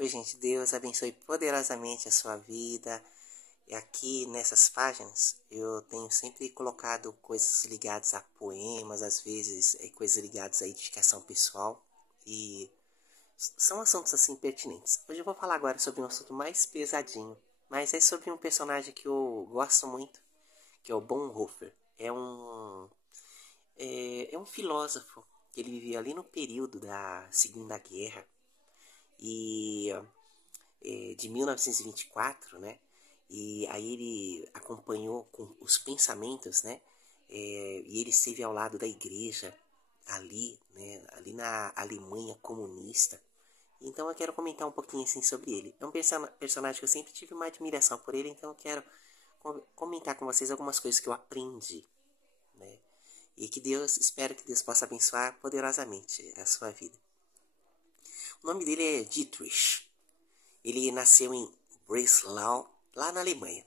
Oi, gente, Deus abençoe poderosamente a sua vida. E aqui nessas páginas eu tenho sempre colocado coisas ligadas a poemas, às vezes coisas ligadas à edificação pessoal. E são assuntos assim pertinentes. Hoje eu vou falar agora sobre um assunto mais pesadinho, mas é sobre um personagem que eu gosto muito, que é o Bonhoeffer. É um filósofo que ele vivia ali no período da Segunda Guerra e de 1924, né? E aí ele acompanhou com os pensamentos, né? E ele esteve ao lado da igreja ali, né? Ali na Alemanha comunista. Então eu quero comentar um pouquinho assim sobre ele. É um personagem que eu sempre tive uma admiração por ele, então eu quero comentar com vocês algumas coisas que eu aprendi, né? E que espero que Deus possa abençoar poderosamente a sua vida. O nome dele é Dietrich. Ele nasceu em Breslau, lá na Alemanha.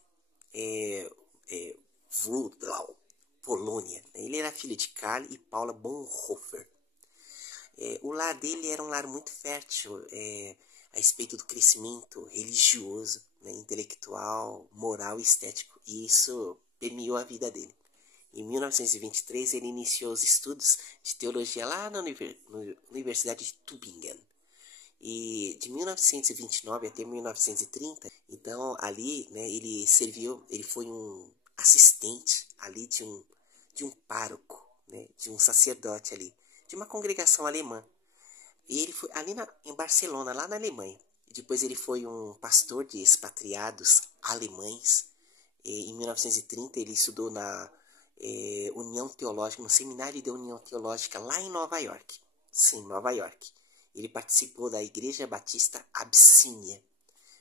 Wrocław, Polônia. Ele era filho de Karl e Paula Bonhoeffer. O lar dele era um lar muito fértil a respeito do crescimento religioso, né, intelectual, moral e estético. E isso permeou a vida dele. Em 1923, ele iniciou os estudos de teologia lá na Universidade de Tübingen. E de 1929 até 1930, então ali, né, ele foi um assistente ali de um pároco, né, de um sacerdote ali, de uma congregação alemã. E ele foi ali em Barcelona, lá na Alemanha. E depois ele foi um pastor de expatriados alemães. Em 1930 ele estudou na União Teológica, no Seminário da União Teológica lá em Nova York. Sim, Nova York. Ele participou da Igreja Batista Abissínia,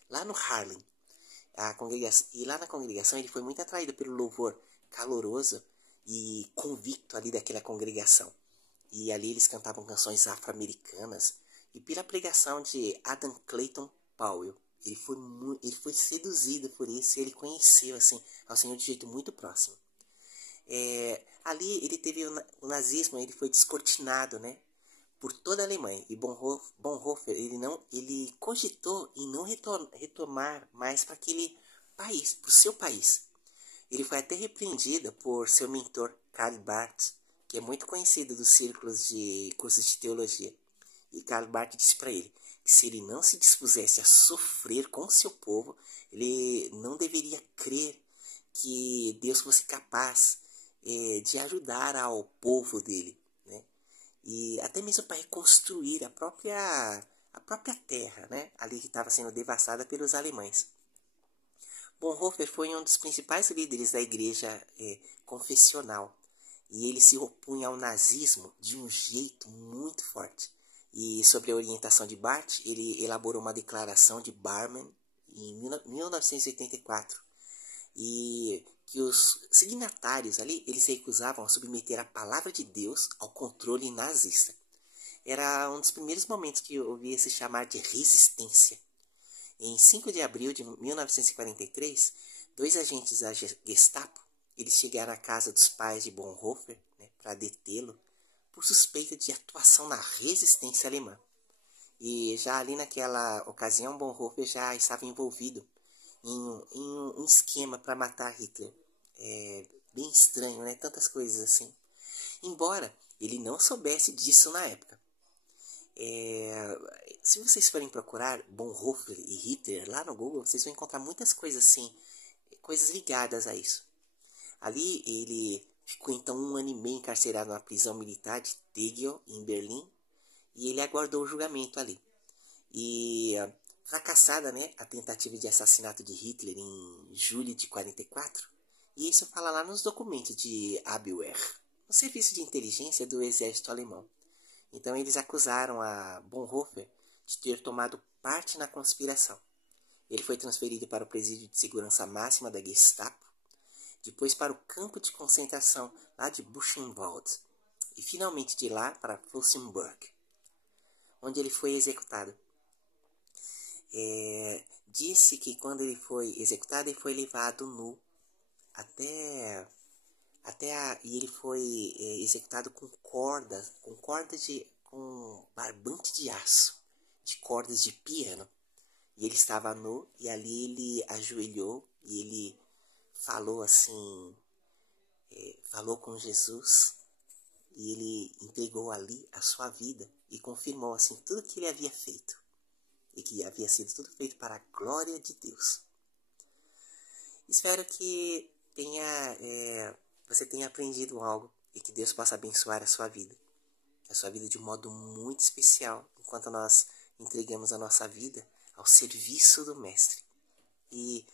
lá no Harlem. E lá na congregação ele foi muito atraído pelo louvor caloroso e convicto ali daquela congregação. E ali eles cantavam canções afro-americanas e pela pregação de Adam Clayton Powell. Ele foi seduzido por isso e ele conheceu assim, ao Senhor de jeito muito próximo. Ali ele teve o nazismo, ele foi descortinado, né, por toda a Alemanha. E Bonhoeffer ele cogitou em não retomar mais para aquele país, para o seu país. Ele foi até repreendido por seu mentor Karl Barth, que é muito conhecido dos círculos de cursos de teologia. E Karl Barth disse para ele que se ele não se dispusesse a sofrer com seu povo, ele não deveria crer que Deus fosse capaz de ajudar ao povo dele, né? E até mesmo para reconstruir a própria terra, né, ali que estava sendo devastada pelos alemães. Bonhoeffer foi um dos principais líderes da igreja confessional e ele se opunha ao nazismo de um jeito muito forte. E sobre a orientação de Barth, ele elaborou uma declaração de Barmen em 1984 e que os signatários ali, eles se recusavam a submeter a palavra de Deus ao controle nazista. Era um dos primeiros momentos que eu ouvia se chamar de resistência. Em 5 de abril de 1943, dois agentes da Gestapo, eles chegaram à casa dos pais de Bonhoeffer, né, para detê-lo por suspeita de atuação na resistência alemã. E já ali naquela ocasião, Bonhoeffer já estava envolvido em um esquema para matar Hitler. Bem estranho, né? Tantas coisas assim. Embora ele não soubesse disso na época. Se vocês forem procurar Bonhoeffer e Hitler lá no Google, vocês vão encontrar muitas coisas assim, coisas ligadas a isso. Ali ele ficou então 1 ano e meio encarcerado na prisão militar de Tegel, em Berlim, e ele aguardou o julgamento ali. E fracassada, né, a tentativa de assassinato de Hitler em julho de 44, e isso fala lá nos documentos de Abwehr, no serviço de inteligência do exército alemão. Então eles acusaram a Bonhoeffer de ter tomado parte na conspiração. Ele foi transferido para o presídio de segurança máxima da Gestapo, depois para o campo de concentração lá de Buchenwald, e finalmente de lá para Flossenburg, onde ele foi executado. Disse que quando ele foi executado, ele foi levado nu e ele foi executado com com barbante de aço, de cordas de piano. E ele estava nu, e ali ele ajoelhou, e ele falou assim, falou com Jesus, e ele entregou ali a sua vida, e confirmou assim tudo que ele havia feito, e que havia sido tudo feito para a glória de Deus. Espero que você tenha aprendido algo, e que Deus possa abençoar a sua vida de um modo muito especial, enquanto nós entregamos a nossa vida ao serviço do Mestre. E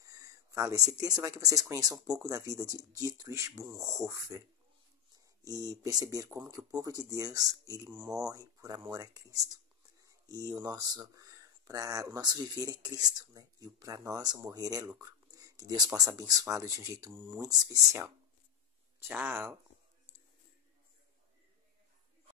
esse texto vai que vocês conheçam um pouco da vida de Dietrich Bonhoeffer e perceber como que o povo de Deus, ele morre por amor a Cristo. E o nosso viver é Cristo, né? E para nós o morrer é lucro. Que Deus possa abençoá-lo de um jeito muito especial. Tchau!